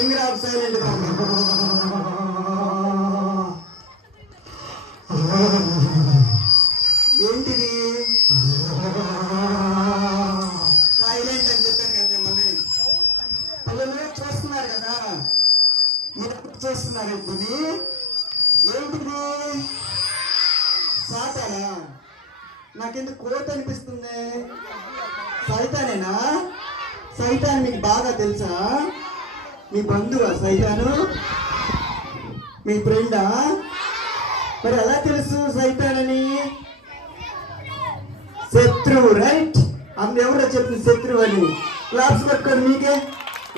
Finger of silent గా ఏంటిది silent అని చెప్పాను కదా మిమ్మల్ని. పిల్లలు చూస్తున్నారు కదా, మీరు చూస్తున్నారు ఇది ఏంటిది సాతానా? నాకెందుకు కోత అనిపిస్తుంది. సైతానేనా? సైతాన్ మీకు బాగా తెలుసా? మీ బంధువా సైతాను? మీ ఫ్రెండా? మరి ఎలా తెలుసు సైతానని? శత్రువు, రైట్. ఎవరో చెప్పింది శత్రువు అని. క్లాప్స్ కొట్టుకోండి మీకే.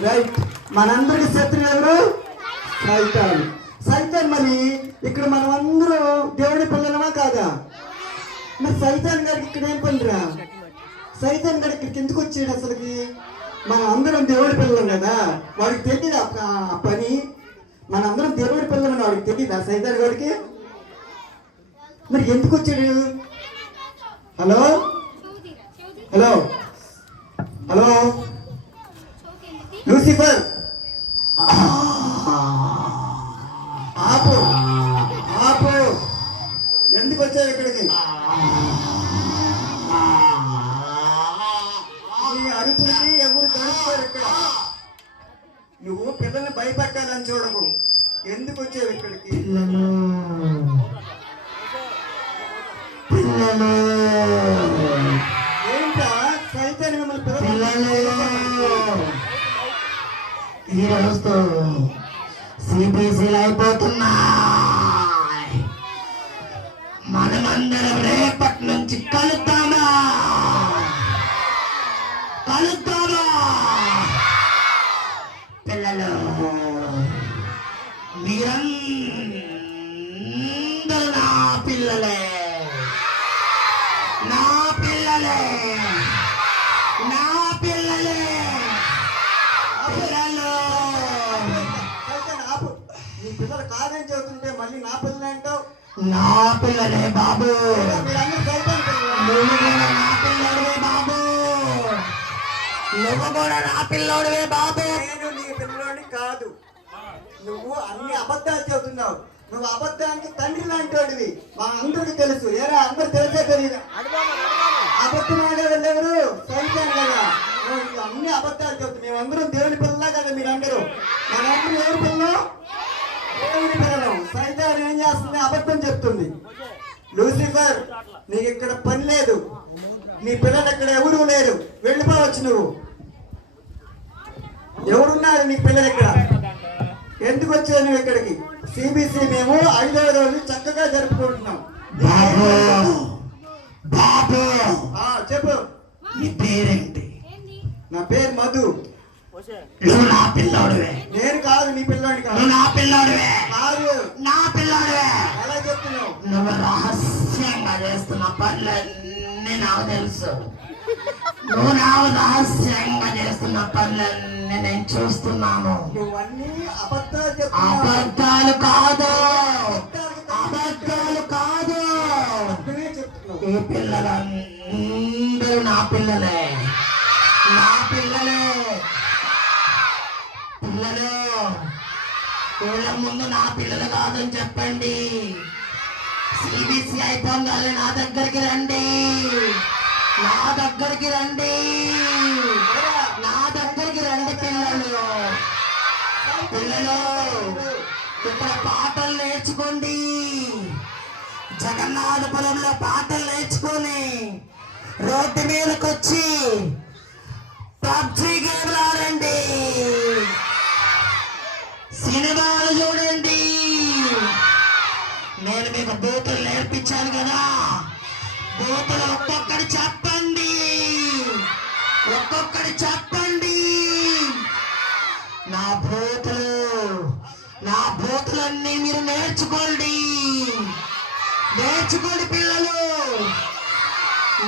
రైట్. మనందరికి శత్రువు ఎవరు? సైతాన్. సైతాన్. మరి ఇక్కడ మనం అందరూ దేవుడి పిల్లలమా కాదా? మరి సైతాన్ గారికి ఇక్కడ ఏం పనిరా? సైతాన్ గారికి ఇక్కడికి ఎందుకు వచ్చాడు అసలుకి? మనం అందరం దేవుడి పిల్లలం కదా, వాడికి తెలియదు ఆ పని. మనందరం దేవుడి పిల్లలని వాడికి తెలియదా సైతాన్ గారికి? మరి ఎందుకు వచ్చాడు? హలో హలో హలో లూసిఫర్, ఆపు ఆపు. ఎందుకు వచ్చావు ఇక్కడికి? నీ అరుపుకి ఎవరు కలుస్తారు ఇక్కడ? నువ్వు పిల్లల్ని భయపెట్టాలని చూడకు. ఎందుకు వచ్చావు ఇక్కడికి? ఏంటా సైతాన్ని మిమ్మల్ని ఈ రోజుతో సిబిసిలు అయిపోతున్నా. మనమందరం రేపటి నుంచి కలుద్దామా? పిల్లలు మీరందరూ నా పిల్లలే, నా పిల్లలే, నా పిల్లలే. పిల్లలు ఆపు. నీ పిల్లలు కాదని చెబుతుంటే మళ్ళీ నా పిల్లలు అంటావు. నా పిల్లలే బాబు, మీరందరూ సైతాన్ పిల్లలు. నువ్వు కూడా నా పిల్లడివే బాబు, నువ్వు కూడా నా పిల్లోడివే బాబు. నేను నీ పిల్లోని కాదు. నువ్వు అన్ని అబద్ధాలు చెబుతున్నావు. నువ్వు అబద్ధానికి తండ్రి లాంటి వాడివి. మా అందరికి తెలుసు. ఏరా అందరు తెలిసే తెలియదు. అబద్ధం ఆడేవాళ్ళు ఎవరు? సైతాన్ కదా. నువ్వు అన్ని అబద్ధాలు చెబుతున్నావు. మేమందరం దేవుని పిల్లలా కదా మీరందరూ. మనందరూ ఎవరి పిల్లలు? దేవుని పిల్లలు. సైతాన్ ఏం చేస్తుంది? అబద్ధం చెప్తుంది. లూసిఫర్, నీకు ఇక్కడ పని లేదు. నీ పిల్లలు ఇక్కడ ఎవరు లేరు. వెళ్ళిపోవచ్చు నువ్వు. ఎవరున్నారు నీ పిల్లలు ఇక్కడ? ఎందుకు వచ్చావు నువ్వు ఇక్కడికి? సిబిసి మేము 5వ రోజు చక్కగా జరుపుకుంటున్నాం. చెప్పు. నీ పేరేంటి? నా పేరు మధు. నువ్వు నా పిల్లోడివే. నేను కాదు నీ పిల్లోడిని కాదు. నువ్వు నా పిల్లోడివే. కాదు. నా పిల్లోడివే. ఎలా చెప్తున్నావు? నువ్వు రహస్యంగా చేస్తున్న పనులన్నీ నాకు తెలుసు. నువ్వు నాకు రహస్యంగా చేస్తున్న పనులన్నీ నేను చూస్తున్నాను. నువ్వన్నీ అబద్ధాలు చెప్తున్నావు. అబద్ధాలు కాదు, అబద్ధాలు కాదు. ఈ పిల్లలందరూ నా పిల్లలే, నా పిల్లలే. పిల్లలు వీళ్ళ ముందు నా పిల్లలు కాదని చెప్పండి. సిబిసి అయిపోగానే నా దగ్గరికి రండి, నా దగ్గరికి రండి, నా దగ్గరికి రండి. పిల్లలు పిల్లలు ఇక్కడ పాటలు నేర్చుకోండి. జగన్నాథపురంలో పాటలు నేర్చుకొని రోడ్డు మీదకి వచ్చి పబ్జీ గేమ్లు ఆడండి, సినిమాలు చూడండి. నేను మీకు బూతులు నేర్పించాను కదా, బూతులు ఒక్కొక్కటి చెప్పండి, ఒక్కొక్కటి చెప్పండి. నా బూతులన్నీ మీరు నేర్చుకోండి, నేర్చుకోండి పిల్లలు.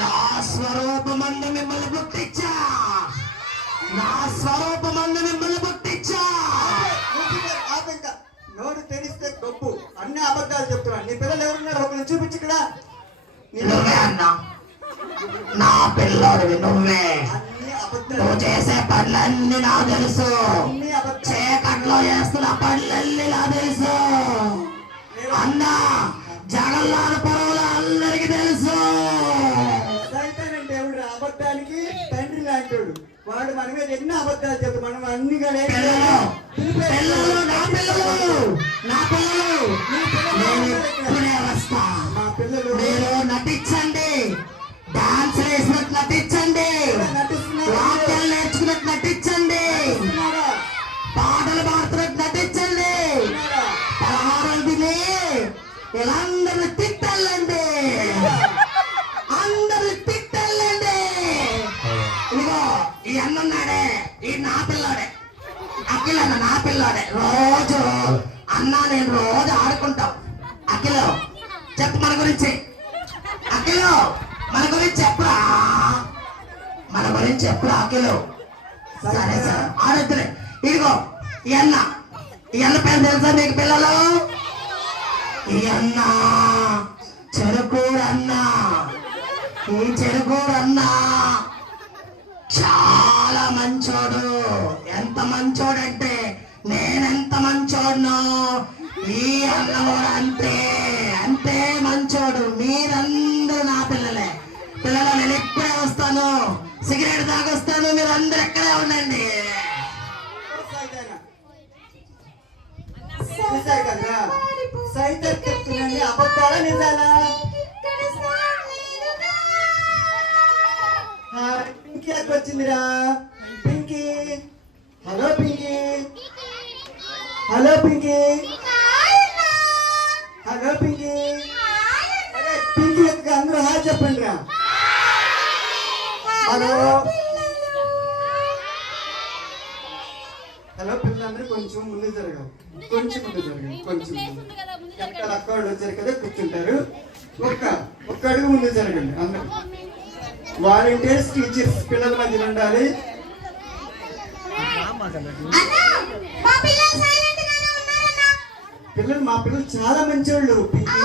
నా స్వరూపమందు మిమ్మల్ని పుట్టించా, నా స్వరూపమందు మిమ్మల్ని పుట్టించా. నోరు తెరిస్తే గొప్పు. అన్ని అబద్ధాలు చెప్తున్నాను. నీ పిల్లలు ఎవరున్నారు? ఒకరిని చూపించి ఇక్కడ. నువ్వే అన్నా, నా పిల్లోడివి నువ్వే. అన్ని అబద్ధాలు. నువ్వు చేసే పనులన్నీ నాకు తెలుసు. అన్ని అబద్ధాలు. చేయకుండా దాంట్లో వేస్తున్న పళ్ళెల్లిలా తెలుసు అన్న జగన్నాథ పర్వంలో అందరికి తెలుసు. సైతాన్ అంటే ఎవడు అబద్ధానికి తండ్రి లాంటోడు. వాడు మన మీద ఎన్నో అబద్ధాలు చెప్తాడు. మనం అన్ని పిల్లలు నా పిల్లలు నేను ఇప్పుడే వస్తా. మా పిల్లలు మీరు నటించండి, డాన్స్ వేసినట్టు నటించండి, వాక్యాలు నేర్చుకున్నట్టు నటించండి, పాటలు పాడుతున్నట్టు నటించండి, పలహారం తిని ఇలా అందరిని తిట్టండి, అందరిని తిట్టండి. ఇదిగో ఈ అన్నున్నాడే, ఈ నా పిల్లాడే, అఖిల నా పిల్లాడే. రోజు అన్నా నేను రోజు ఆడుకుంటాం. అఖిలో చెప్పు మన గురించి, అఖిలో మన గురించి చెప్పురా, మన గురించి చెప్పురా అఖిలో. సరే సరే ఆడొద్దులే. ఇదిగో ఈ అన్న పేరు తెలుసా మీకు పిల్లలు? ఈ అన్న చెరుకూరు అన్న. ఈ చెరుకూరు అన్న చాలా మంచోడు. ఎంత మంచోడంటే నేనెంత మంచోడునో ఈ అన్న కూడా అంతే అంతే మంచోడు. మీరందరూ నా పిల్లలే. పిల్లలు నేను ఇప్పుడే వస్తాను, సిగరెట్ తాగొస్తాను, మీరు అందరు ఎక్కడే ఉండండి. సైతాన్ చెప్తున్నాను అబద్ధాలా నిజాలా? పింకీ అక్క వచ్చిందిరా. Pinky, hello Pinky, hello Pinky, hello Pinky. Pinky అక్క అందరూ హాయ్ చెప్పండి రా. హలో హలో పిల్లలందరూ కొంచెం ముందు జరగాలి, కొంచెం ముందు జరగాలి, కొంచెం ఎక్కడ అక్క వాళ్ళు వచ్చారు కదా కూర్చుంటారు. ఒక్క అడుగు ముందు జరగండి అందరూ. వాలంటీర్స్ టీచర్స్ పిల్లల మధ్య ఉండాలి. పిల్లలు మా పిల్లలు చాలా మంచివాళ్ళు. పింకీ,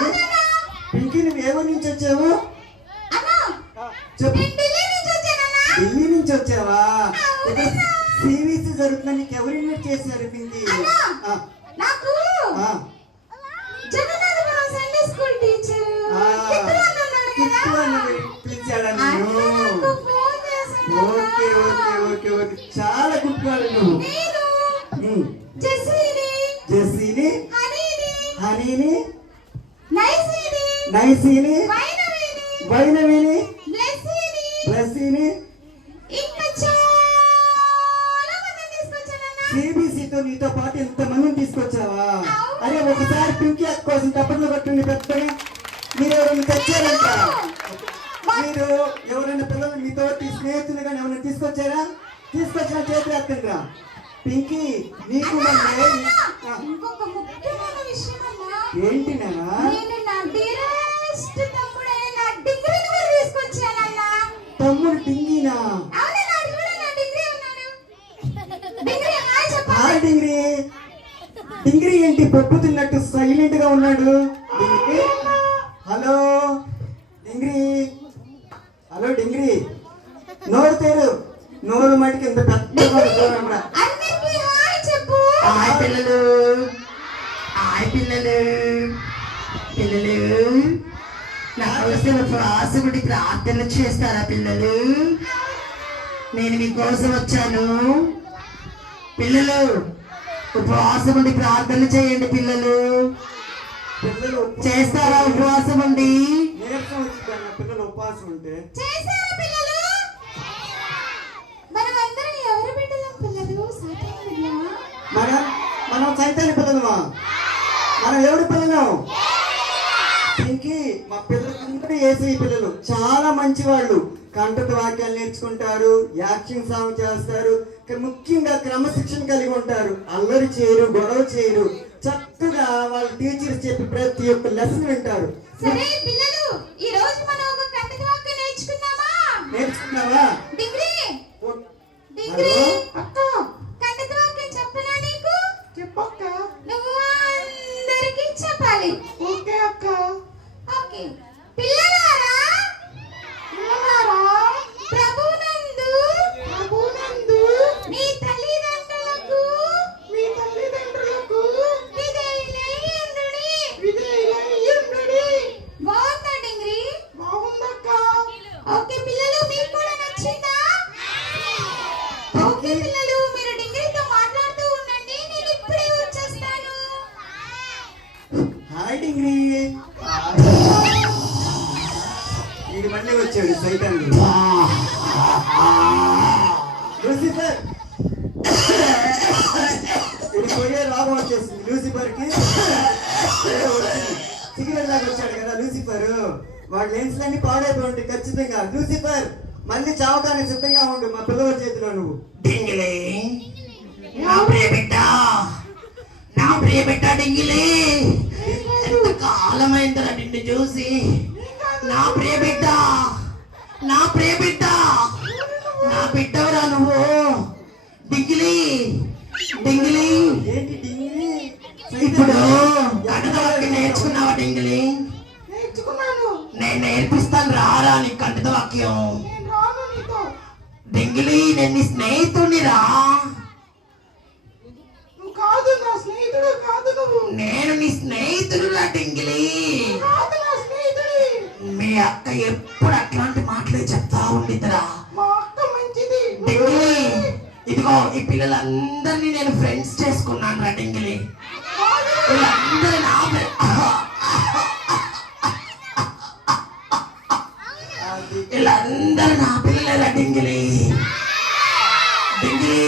పింకీ నువ్వు ఏ ఊరు నుంచి వచ్చావు? చెప్పు. ఢిల్లీ నుంచి వచ్చావా? సివిసి జరుగుతున్నా నీకు ఎవరు ఇన్వైట్ చేశారు పింకీ? పిలిచాడా నేను? ఓకే ఓకే ఓకే ఓకే చాలా గుడ్ వాళ్ళు నువ్వు. జెస్సీని, హనీని, నైసీని, వైనవిని, బ్లెస్సీని, సిబిసితో నీతో పాటు ఎంతమందిని తీసుకొచ్చావా? అరే ఒకసారి పింకీ అక్క కోసం తప్పట్లు కొట్టండి పెద్దగా. మీరు ఎవరైనా తెచ్చారంట? మీరు ఎవరైనా పిల్లలు మీతో స్నేహితులు కానీ ఎవరైనా తీసుకొచ్చారా? తీసుకొచ్చిన చేతులు ఎత్తండి రా. పింకీ నీకు ఇంకొక ముఖ్యమైన విషయం అన్నా, ఏంటి నానా? నేను నా డియరెస్ట్ తమ్ముడైన నా డిగ్రీని కూడా తీసుకొచ్చానన్నా. తమ్ముడు డింగినా? అవునా, నాడు చూడు నా డిగ్రీ ఉన్నాడు. డిగ్రీ హాయ్ చెప్పాలి. హాయ్ డింగ్రీ. డింగ్రీ ఏంటి పొప్పుతున్నట్టు సైలెంట్ గా ఉన్నాడు? Dingri, hello Dingri, hello Dingri. నోరు తెరు, నోరు మటుకు ఇంత పెద్దగా చూడరా. అందరికీ హాయ్ చెప్పు. హాయ్ పిల్లలు, హాయ్ పిల్లలు, పిల్లలు నా కోసం ఉపవాసముడి ప్రార్థన చేస్తారా పిల్లలు? నేను మీకోసం వచ్చాను. పిల్లలు ఉపవాసముడి ప్రార్థన చేయండి పిల్లలు. పిల్లలు చేస్తారా ఉపవాసం ఉండి? నీరసం వచ్చిందన్న పిల్లలు ఉపవాసం ఉంటే. చేశారా పిల్లలు? మనమందరం ఎవరు బిడ్డలం పిల్లలు? సాతాను బిడ్డలా? మనం సైతాన్ని పిల్లలమా? మనం ఎవరి పిల్లలం? ఇంకి మా పిల్లలందరూ ఏసీ పిల్లలు చాలా మంచి వాళ్ళు. కంటత వాక్యాలు నేర్చుకుంటారు, యాక్షన్ సాంగ్ చేస్తారు, ముఖ్యంగా క్రమశిక్షణ కలిగి ఉంటారు. అల్లరి చేయరు, గొడవ చేయరు. చక్కగా వాళ్ళ టీచర్స్ చెప్పి ప్రతి ఒక్క లెసన్ వింటారు. సరే పిల్లలు, ఈ రోజు మనం ఒక కంటత వాక్యం నేర్చుకుందామా? నేర్చుకున్నావా? డిగ్రీ, డిగ్రీ అక్క, కంటత వాక్యం చెప్పనా నీకు? చెప్పక్క. నువ్వు అందరికీ చెప్పాలి. ఓకే అక్క. ఓకే. పిల్లలారా, ప్రభువునందు ప్రభువునందు మీ తల్లిదండ్రులకు మీ తల్లిదండ్రులకు ఓకే పిల్లలు, మీకు కూడా నచ్చిందా? ఓకే పిల్లలు, మీరు డింగిరితో మాట్లాడుతూ ఉండండి, నేను ఇప్పుడే వచ్చేస్తాను. హాయ్ డింగ్రీ. ఇది మళ్ళీ వచ్చాడు సైతాన్ లూసిఫర్. ఇది పోయే రోగం వచ్చేసింది లూసిఫర్ కి. సిగరెట్ దాకా వచ్చాడు కదా లూసిఫర్. వాడి లెన్స్ అన్ని పాడైపోయి ఉంటాయి ఖచ్చితంగా. లూసిఫర్ మళ్ళీ చావడానికి సిద్ధంగా ఉండు మా పిల్లల చేతిలో నువ్వు. డింగిలి, నా ప్రియ బిడ్డ, నా ప్రియ బిడ్డ డింగిలి, ఎంత కాలమైందిరా నిన్ను చూసి. నా ప్రియ బిడ్డ, నా ప్రియ బిడ్డ, నా బిడ్డవరా నువ్వు. డింగిలి, డింగిలి, ఏంటి డింగిరి? ఇప్పుడు కంటతవాక్కి నేర్చుకున్నావా డింగిలి? నేర్చుకున్నాను. నేను నేర్పిస్తాను, రారా నీ కంటతవాక్యం. నేను రాను నీతో. డింగిలి, నేను నీ స్నేహితుడిని రా. నువ్వు కాదు నా స్నేహితుడు, కాదు నువ్వు. నేను నీ స్నేహితుడు రా డింగిలి. కాదు నా స్నేహితుడి. మీ అక్క ఎప్పుడు అట్లాంటి మాటలే చెప్తా ఉండిద్దిరా. మా అక్క మంచిది. డింగిలి, ఇదిగో ఈ పిల్లలందరినీ నేను ఫ్రెండ్స్ చేసుకున్నాను రా డింగిలి. వీళ్ళందరూ నా వీళ్ళందరూ నా పిల్లలేరా డింగిలి. డింగిలి,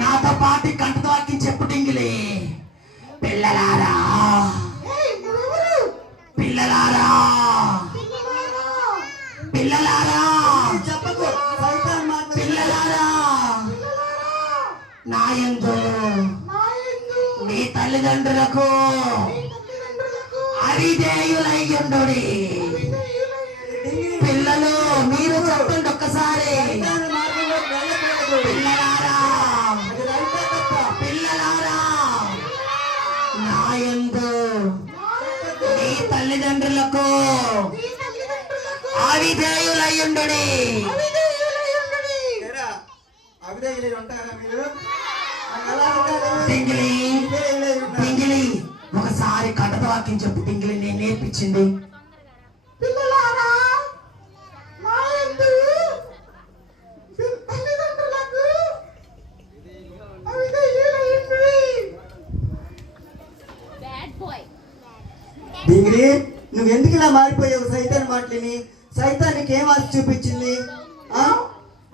నాతో పాటు కంటతో వాక్యం చెప్పు డింగిలి. పిల్లలారా, ఏయ్, నువ్వెవరు? పిల్లలారా, పిల్లలారా. పిల్లలారా, చెప్పకు సైతాన్ మాటలు. పిల్లలారా, నా యందు నా యందు మీ తల్లిదండ్రులకు నీ తల్లిదండ్రులకు అవిధేయులయ్యుండుడి. పిల్లలు, మీరు చెప్పండి ఒక్కసారి. సైతాన్ మార్గంలోకి వెళ్ళకూడదు. పిల్లలారా, అది రైతే తప్ప. పిల్లలారా, నా యందు మీ తల్లిదండ్రులకు నీ తల్లిదండ్రులకు అవిధేయులయ్యుండుడి. అవిధేయులయ్యుండుడి. ఏరా, అవిధేయులై ఉంటారా మీరు? ఎలా ఉండాలి? డింగిలి, అవిధేయులై ఉండాలి. డింగిలి, ఒకసారి కంటతో వాక్యం చెప్పు డింగిలి, నేను నేర్పించింది. పిల్లలారా, నా యందు మీ తల్లిదండ్రులకు అవిధేయులయ్యుండుడి. డింగిరి, నువ్వు ఎందుకు ఇలా మారిపోయావు సైతాన్ మాటలని? సైతాన్ నీకు ఏం ఆశ చూపించింది? ఆ?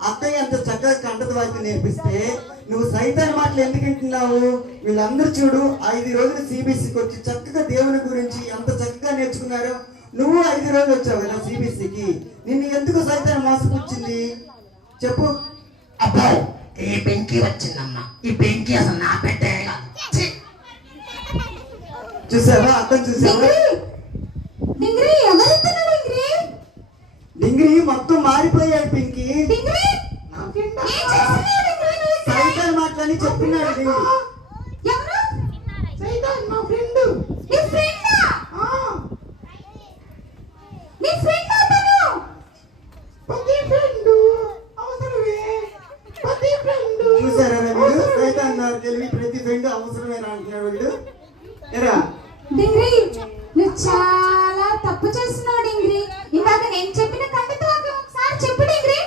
అత్తయ్య అంత చక్కగా కంటత వాక్యం నేర్పిస్తే నువ్వు సైతాన్ మాటలు ఎందుకు వింటున్నావు? వీళ్ళందరూ చూడు 5 రోజులు సిబిఎస్సికి వచ్చి చక్కగా దేవుని గురించి ఎంత చక్కగా నేర్చుకున్నారు. నువ్వు 5 రోజులు వచ్చావు కదా సిబిఎస్సికి. నిన్ను ఎందుకు సైతాన్ మోసపుచ్చింది చెప్పు? అబ్బో, ఈ పెంకి వచ్చిందమ్మా. ఈ పెంకి అసలు నా పెట్టే కాదు. ఛీ! చూసావా? అర్థం చూసావా? డింగిరి, ఎవరెత్తున్నా డింగిరి? డింగిరి మొత్తం మారిపోయాడు పింకి. డింగిరి, నా ఏం చేస్తున్నావు డింగిరి నువ్వు ఇక్కడ? సైతాన్ మాటలని చెప్పినాడు డింగిరి. ఎవరు? సైతాన్ మా ఫ్రెండ్. నీ ఫ్రెండా? నీ ఫ్రెండ్ అతను? ప్రతి ఫ్రెండ్ అవసరమే. ప్రతి ఫ్రెండ్ చూసారా వీడు? సైతాన్ నాకు తెలివి ప్రతి ఫ్రెండ్ అవసరమేనా అంటున్నాడు వీడు. ఎరా డింగిరి, నువ్వు చాలా తప్పు చేస్తున్నావు డింగిరి. ఇందాక నేను చెప్పిన కంటతో ఒకసారి చెప్పు డింగిరి.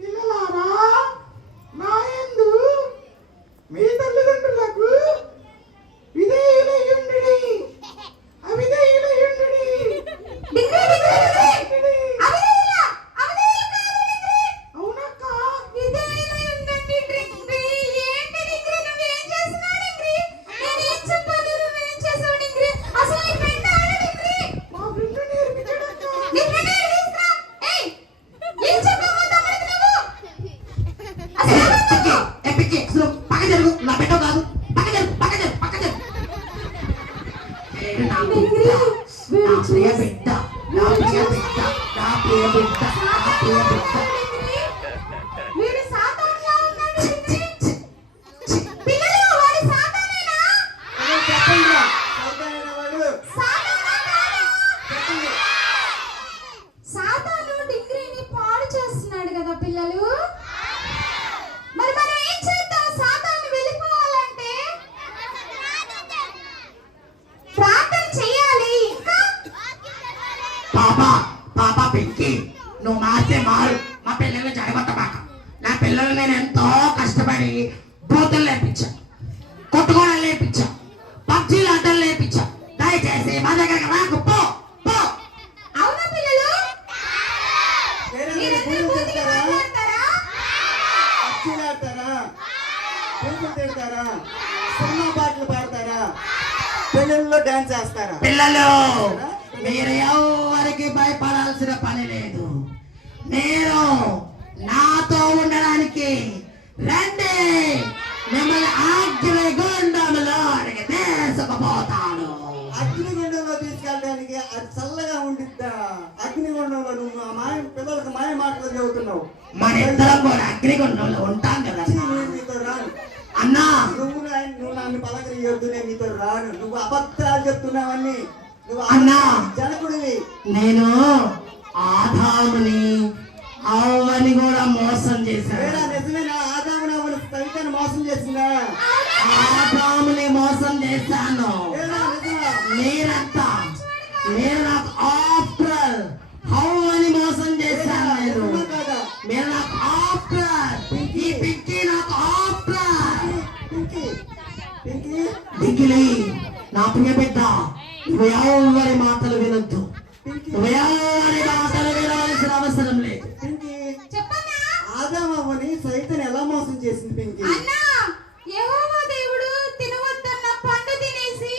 పిల్లలారా, నా యందు మీ తల్లిదండ్రులకు విధేయులయ్యుండుడి. అవిధేయులయ్యుండుడి. డింగిరి, డింగిరి, అవిధేయులా? అవిధేయులు కాదు డింగిరి. అవునక్క. విధేయులై ఉండండి డింగిరి. ఏంటి డింగిరి, నువ్వేం చేస్తున్నావు డింగిరి? నేనేం చెప్పాను, నువ్వేం చేసావు డింగిరి? అసలు నీ ఫ్రెండ్ ఆడు డింగిరి. మా ఫ్రెండ్ నేర్పించాడక్క. నీ ఫ్రెండ్ ఆడు తీసుకురా. ఏయ్, ఏం చెప్పావు తమ్ముడికి నువ్వు? అసలు ఎవరు నువ్వు? ఏ పిక్కి, అసలు పక్క జరుగు. నా పెట్టో కాదు. పక్క జరుగు, పక్క జరుగు, పక్క జరుగు. నా డింగిరి, వీడు నా ప్రియ బిడ్డ, నా ప్రియ బిడ్డ, నా ప్రియ బిడ్డ, నా ప్రియ బిడ్డ. వీడు సాతానులా ఉన్నాడు డింగిరి. పిల్లలు, వాడు సాతానేనా? అదే చెప్పండి రా. సైతాన్ అనేవాడు సాతానా కాదా? చెప్పండి. సాతాను డింగిరిని పాడు చేస్తున్నాడు కదా పిల్లలు. మరి మనం ఏం చేద్దాం? సాతాను వెళ్ళిపోవాలంటే ప్రార్థన చేయాలి. ఇంకా పాప, పాప పింకి నువ్వు మారితే మారు, మా పిల్లల్ని జరగొట్టబాక. నా పిల్లలు నేను ఎంతో కష్టపడి బూతులు నేర్పించా, కొట్టుకోవడం నేర్పించా, పబ్జీలు ఆటలు నేర్పించా. దయచేసి మా దగ్గరికి రాకు, పో పో. అవునా పిల్లలు? వేరే మీరందరూ బూతులు బూతులు తిడతారా? మాట్లాడతారా? పక్షులు ఆడతారా? బూతులు తిడతారా? సినిమా పాటలు పాడతారా? పెళ్ళిళ్ళలో డాన్స్ చేస్తారా? పిల్లలు మీరు ఎవరికి భయపడాల్సిన పని లేదు. మీరు నాతో ఉండడానికి రండి, మిమ్మల్ని అగ్నిగుండంలో తీసుకుపోతాను. అగ్నిగుండంలో తీసుకెళ్ళడానికి అది చల్లగా ఉండిద్దా? అగ్నిగుండంలో నువ్వు ఆ మాయ పిల్లలకు మాయ మాటలు చెబుతున్నావు. మన ఇద్దరం కూడా అగ్నిగుండంలో ఉంటాం కదా నేను నీతో రాను. అన్నా. నువ్వు నన్ను పలకరియొద్దు, నేను నీతో రాను. నువ్వు అబద్ధాలు చెప్తున్నావని. నువ్వు అన్నా. జనకుడివి. నేను ఆదాముని అవ్వని కూడా మోసం వేడా చేశాను. నిజమేనా? ఆదామునవ్వను సైతాన్ని మోసం చేసిందా? ఆదాముని మోసం చేశాను. వేడా నిజమా? మీరంతా మీరు నాకు ఆఫ్టర్ అవ్వని మోసం చేశాను. నేను నిజమా కాదా? మీరు నాకు ఆఫ్టర్ ఈ పిక్కి నాకు ఆఫ్టర్. పింకీ, పింకీ, దిగిలి నా ప్రియ బిడ్డ, నువ్వు ఎవరి మాటలు వినొద్దు. పింకీ, నువ్వు ఎవరి మాటలు వినవలసిన అవసరం లేదు. పింకీ. చెప్పన్నా? ఆదామవ్వని సైతాన్ని ఎలా మోసం చేసింది పింకీ? అన్నా, యెహోవా దేవుడు తినవద్దన్న పండు తినేసి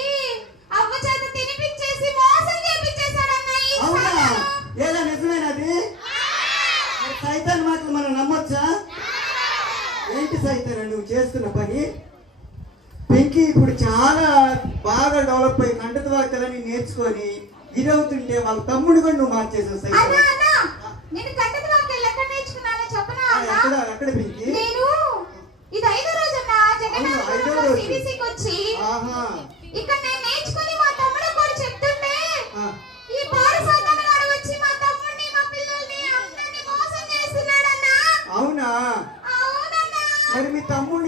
అవ్వ చేత తినిపించేసి మోసం చేపించేశాడన్నా ఈ అవునా? సాతాను. ఏదా నిజమేనది? మరి సైతాన్ మాటలు మనం నమ్మొచ్చా? ఏంటి సైతాన్ నువ్వు చేస్తున్న పని? పింకీ ఇప్పుడు చాలా బాగా డెవలప్ అయ్యి నండత వాక్యాలని నేర్చుకొని ఇదవుతుంటే వాళ్ళ తమ్ముడు కూడా నువ్వు మార్చేసావు అన్నా, సైతాన్. అన్నా, నేను గంటల వాక్యాలు ఎక్కడ నేర్చుకున్నానో చెప్పనా అన్నా? ఎక్కడ పింకీ? నేను ఇది 5వ రోజన్నా అవును, 5వ జగన్నాథపురంలో రోజు. సిబిసికి వచ్చి ఆహా. ఇక్కడ నేను నేర్చుకుని మా తమ్ముడు కూడా చెప్తుంటే ఆ. ఈ పాడు సాతాను వాడు వచ్చి మా తమ్ముడిని మా పిల్లల్ని అందరినీ మోసం చేస్తున్నాడన్నా. అవునా? అవునన్నా. మరి మీ తమ్ముడు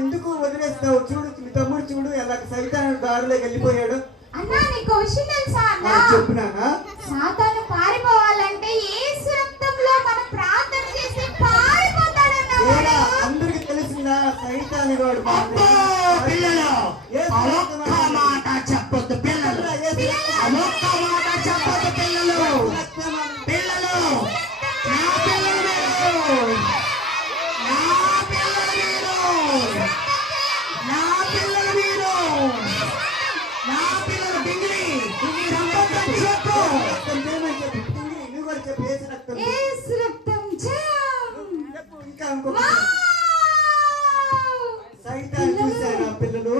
ఎందుకు వదిలేస్తావు? చూడు, మీ తమ్ముడు చూడు ఎలా సైతాన్ దారిలోకి వెళ్ళిపోయాడు. అన్నా నీకు విషయం తెలుసా అన్నా? చెప్పినానా? సాతాను పారిపోవాలంటే యేసు రక్తంలో మనం ప్రార్థన చేస్తే పారిపోతాడన్నా ఏరా, వాడు. అందరికి తెలిసిందా సైతాన్ వాడు అబ్బో పిల్లలు, ఆ ఒక్క మాట చెప్పొద్దు పిల్లలు, ఆ ఒక్క మాట చెప్పొద్దు పిల్లలు. పిల్లలు, నా పిల్లలు మీరు, నా పిల్లలు మీరు, నా పిల్లలు మీరు, నా పిల్లలు డింగిరి చెప్పొద్దని చెప్పు. నువ్వు కూడా చెప్పు, ఏసు రక్తం. యేసు రక్తం జయం. చెప్పు, ఇంకా ఇంకొక వావ్! సైతాన్ చూశారా పిల్లలు?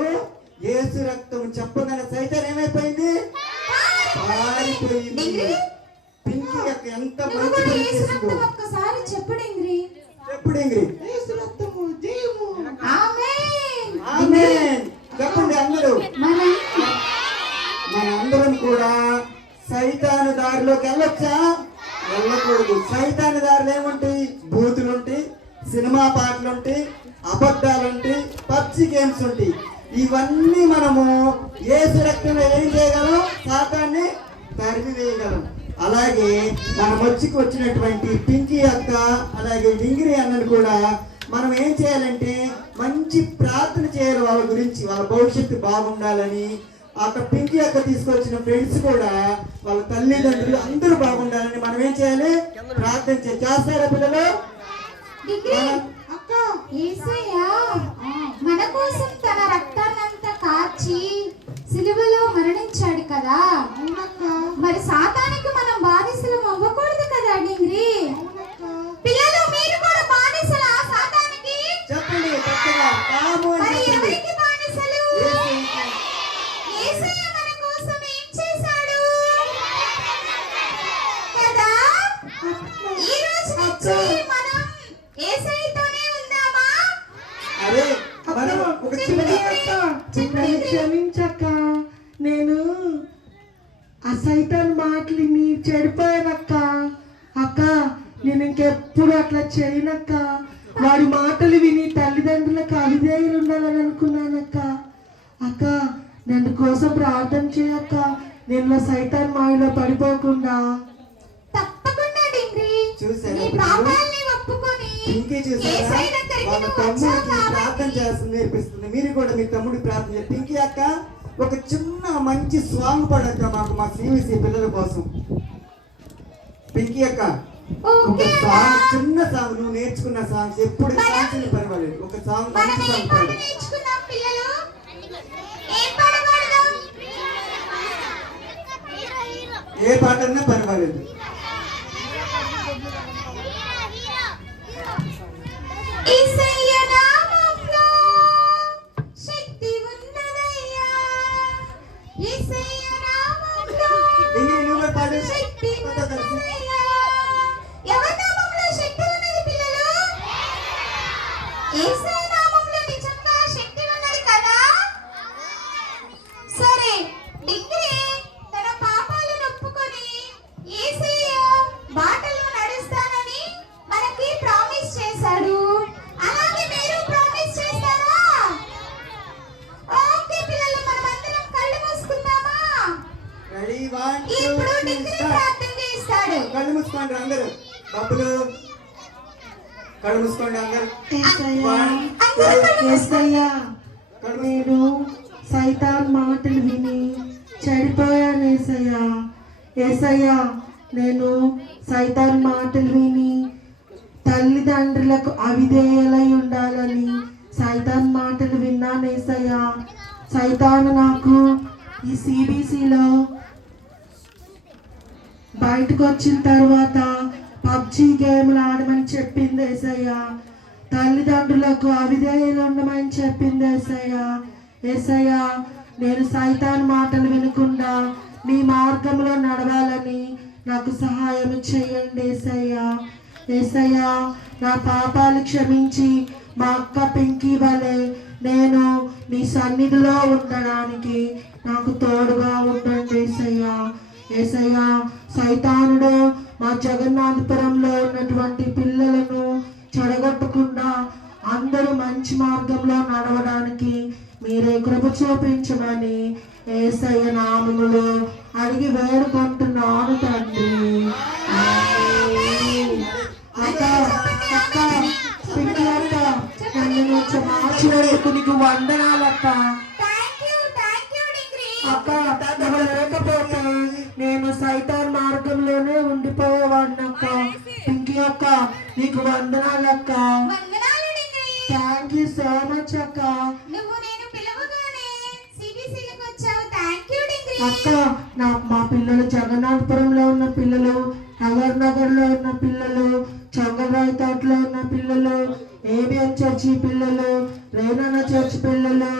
ఏసు రక్తం చెప్పగానే సైతాన్ ఏమైపోయింది? పారిపోయింది. డింగిరి, పింకీ యొక్క ఎంత నువ్వు మంచి కూడా పని యేసు చేసిందో. రక్తం ఒక్కసారి చెప్పు డింగిరి. ఎప్పుడు ఇంగ్రి? యేసు రక్తము జయము. ఆమేన్. ఆమేన్. చెప్పండి అందరూ. మనం మనందరం కూడా సైతాను దారిలోకి వెళ్ళొచ్చా? వెళ్ళకూడదు. సైతాను దారిలో ఏముంటాయి? బూతులుంటాయి, సినిమా పాటలుంటాయి, అబద్ధాలుంటాయి, పబ్జి గేమ్స్ ఉంటాయి. ఇవన్నీ మనము యేసు రక్తంలో ఏం చేయగలం? సాతాన్ని తరిమి వేయగలం. అలాగే మన మధ్యకి వచ్చినటువంటి పింకీ అక్క అలాగే డింగిరి అన్నను కూడా మనం ఏం చేయాలంటే మంచి ప్రార్థన చేయాలి వాళ్ళ గురించి, వాళ్ళ భవిష్యత్తు బాగుండాలని. అక్కడ పింకీ అక్క తీసుకొచ్చిన ఫ్రెండ్స్ కూడా వాళ్ళ తల్లిదండ్రులు అందరూ బాగుండాలని మనం ఏం చేయాలి? ప్రార్థన చేస్తారా పిల్లలు? డింగిరి, అక్క యేసయ్య మన కోసం తన రక్తాన్నంతా కార్చి సిలువలో మరణించాడు కదా. అవునక్క. మరి సాతానికి మనం బానిసలం అవ్వకూడదు కదా డింగ్రి. అవునక్క. పిల్లలు మీరు కూడా బానిసలా సాతానికి? చెప్పండి పెద్దగా కాము అని మరి చెప్పండి. ఎవరికి బానిసలు? యేసు. యేసయ్య మన కోసం ఏం చేశాడు కదా? ఈ రోజు నుంచి మనం యేసయ్యతోనే ఉందామా? అరే మనం ఒక చిన్న నన్ను క్షమించక్క. నేను ఆ సైతాన్ మాటలు నీ చెడిపోయానక్క. అక్క నేను ఇంకెప్పుడు అట్లా చేయనక్క. వాడి మాటలు విని తల్లిదండ్రులకు అవిధేయులు ఉండాలని అనుకున్నానక్క. అక్క నన్ను కోసం ప్రార్థన చేయక్క. నేను సైతాన్ మాయలో పడిపోకుండా. తప్పకుండా నీ పాపాలని ఒప్పుకొని ఇంకే చేశారా యేసయ్య దగ్గరికి వాళ్ళ నువ్వు వచ్చావు తమ్ముడికి ప్రార్థన కాబట్టి చేస్తుంది నేర్పిస్తుంది. మీరు కూడా మీ తమ్ముడికి ప్రార్థన చేయండి. పింకీ అక్క ఒక చిన్న మంచి సాంగ్ పాడక్క మాకు మా సివిసి పిల్లల కోసం. పింకీ అక్క ఒక ఓకే సాంగ్, చిన్న సాంగ్, నువ్వు నేర్చుకున్న సాంగ్స్ ఎప్పుడు మనం- సాంగ్స్ పర్వాలేదు, ఒక సాంగ్ మనం మంచి ఏం సాంగ్ పాట పాడు. నేర్చుకున్నాం పిల్లలు? ఏం పాట పాడదాం? ఏ పాట అన్నా పర్వాలేదు. యేసయ్య నామములో శక్తి ఉన్నదయ్యా. యేసయ్య నామములో ఇంకే నువ్వు కూడా పాడు. శక్తి పాట కలిసి. ఉన్నదయ్యా. ఎవరి నామములో శక్తి ఉన్నది పిల్లలు? యేసయ్య నామములో నిజంగా శక్తి ఉన్నది కదా? సరే, డిగ్రీ తన పాపాలను ఒప్పుకొని యేసయ్య బాటలో నడుస్తానని మనకి ప్రామిస్ చేశాడు. అలాగే మీరు ప్రామిస్ చేస్తారా? ఓకే పిల్లలు, మనమందరం కళ్ళు మూసుకుందామా? రెడీ, 1 2 ఇప్పుడు 3 డిగ్రీ స్టార్ట్. ప్రార్థన చేస్తాడు. కళ్ళు మూసుకోండి అందరూ. బబ్బులు కళ్ళు మూసుకోండి అందరూ. యేసయ్యా, అందరూ కళ్ళు యేసయ్యా, కళ్ళు నేను సైతాన్ మాటలు విని చెడిపోయాను యేసయ్యా. యేసయ్యా, నేను సైతాన్ మాటలు విని తల్లిదండ్రులకు అవిధేయులై ఉండాలని సైతాన్ మాటలు విన్నాను యేసయ్యా. సైతాను నాకు ఈ సిబిసిలో బయటకు వచ్చిన తర్వాత పబ్జి గేమ్లు ఆడమని చెప్పింది యేసయ్యా. తల్లిదండ్రులకు అవిధేయులు ఉండమని చెప్పింది యేసయ్యా. యేసయ్యా, నేను సైతాన్ మాటలు వినకుండా నీ మార్గంలో నడవాలని నాకు సహాయం చేయండి యేసయ్యా. యేసయ్యా, నా పాపాలు క్షమించి మా అక్క పింకీ వలె నేను నీ సన్నిధిలో ఉండడానికి నాకు తోడుగా ఉండండి యేసయ్యా. యేసయ్యా, సైతానుడు మా జగన్నాథపురంలో ఉన్నటువంటి పిల్లలను చెడగొట్టకుండా అందరూ మంచి మార్గంలో నడవడానికి మీరే కృప చూపించమని యేసయ్య నామములో అడిగి వేడుకుంటున్నాను తండ్రి. ఆమేన్. అక్క అక్క పింకీ అక్క, నన్ను క్షమించినందుకు నీకు వందనాలక్క. Thank you degree. అక్క, నువ్వు లేకపోతే నేను సైతాన్ మార్గంలోనే ఉండిపోయేవాడిని అక్క. పింకీ అక్క, నీకు వందనాలక్క. వందనాలు degree. Thank you so much అక్క. నువ్వు నేను పిలవగానే సిబిసిలకు వచ్చావు. Thank you degree. అక్క, మా పిల్లలు జగన్నాథపురంలో ఉన్న పిల్లలు, నగర్ నగర్లో ఉన్న పిల్లలు, చంగరాయి తోటలో ఉన్న పిల్లలు, ఏబిఎం చర్చి పిల్లలు, రేనన్న చర్చి పిల్లలు,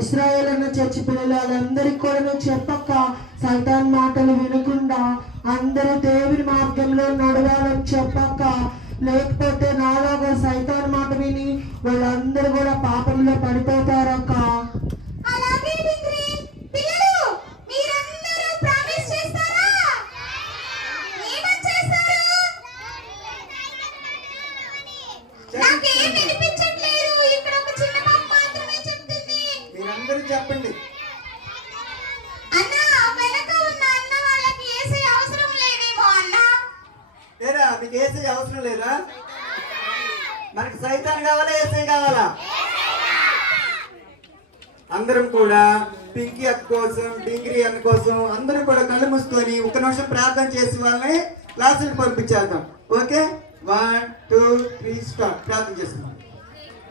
ఇస్రాయేల్ అన్న చర్చి పిల్లలు, వాళ్ళందరికీ కూడా నువ్వు చెప్పక్క, సైతాన్ మాటలు వినకుండా అందరూ దేవుని మార్గంలో నడవాలని చెప్పక్క. లేకపోతే నాలాగా సైతాన్ మాట విని వాళ్ళందరూ కూడా పాపంలో పడిపోతారక్క. అలాగే డిగ్రీ. పిల్లలు, మీరందరూ ప్రామిస్ చేస్తారా? ఏమని చేస్తారు? నాకేం వినిపించట్లేదు. ఇక్కడ ఒక చిన్న పాప మాత్రమే చెప్తుంది. మీరందరూ చెప్పండి. అన్న, వెనక ఉన్న అన్న వాళ్ళకి యేసయ్య అవసరం లేదేమో అన్న. ఏరా మీకు ఏసీ అవసరం లేదా? మనకి సైతాన్ కావాలా, ఏసీ కావాలా? అందరం కూడా పింకీ అక్క కోసం, డిగ్రీ అన్న కోసం అందరూ కూడా కళ్ళు మూసుకొని ఒక నిమిషం ప్రార్థన చేసి వాళ్ళని క్లాసులకు పంపించేద్దాం. Okay, 1 2 3 start. ప్రార్థన చేస్తున్నాం.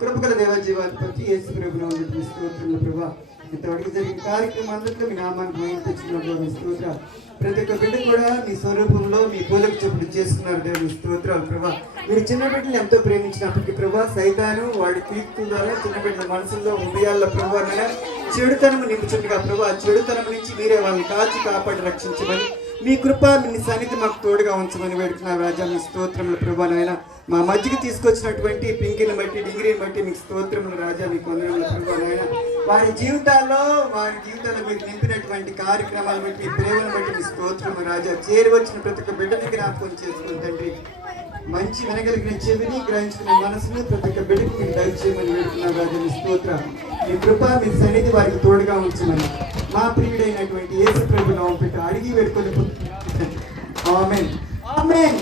కృపగల దేవజీవాధిపతి యేసు ప్రభువు స్తోత్రములు ప్రభా. ఇంతవరకు జరిగిన కార్యక్రమం అందరిలో మీ నామాన్ని మహిమ తెచ్చుకున్నటువంటి స్తోత్రాలు. ప్రతి ఒక్క బిడ్డ కూడా మీ స్వరూపంలో మీ పోలిక చెప్పుడు చేసుకున్నారు దేవుని స్తోత్రాలు ప్రభా. మీరు చిన్న బిడ్డలు ఎంతో ప్రేమించినప్పటికీ ప్రభా, సైతాను వాడి కీర్తి ద్వారా చిన్న బిడ్డల మనసుల్లో హృదయాల్లో ప్రభా చెడుతనము నింపుచుండగా ప్రభా, చెడుతనం నుంచి మీరే వాళ్ళని కాచి కాపాడి రక్షించమని మీ కృప మీ సన్నిధి మాకు తోడుగా ఉంచమని వేడుకున్నారు రాజా. మీ స్తోత్రములు ప్రభా నాయన. మా మధ్యకి తీసుకొచ్చినటువంటి పింకిని బట్టి, డిగ్రీని బట్టి మీకు స్తోత్రములు రాజా. మీకు వందనములు ప్రభా నాయన. వారి జీవితాల్లో మీరు నింపినటువంటి కార్యక్రమాలు బట్టి, మీ ప్రేమను బట్టి మీ స్తోత్రము రాజా. చేరి వచ్చిన ప్రతి ఒక్క బిడ్డని జ్ఞాపకం చేసుకుని తండ్రి, మంచి వినగలిగిన చెవిని, గ్రహించుకునే మనసుని ప్రతి ఒక్క బిడ్డకి మీరు దయచేయమని వేడుకున్నారు రాజా. మీ స్తోత్రం, మీ కృప, మీ సన్నిధి వారికి తోడుగా ఉంచమని మా ప్రియుడైనటువంటి యేసు ప్రభువు నామమున అడిగి వేడుకొని ఆమేన్. ఆమేన్.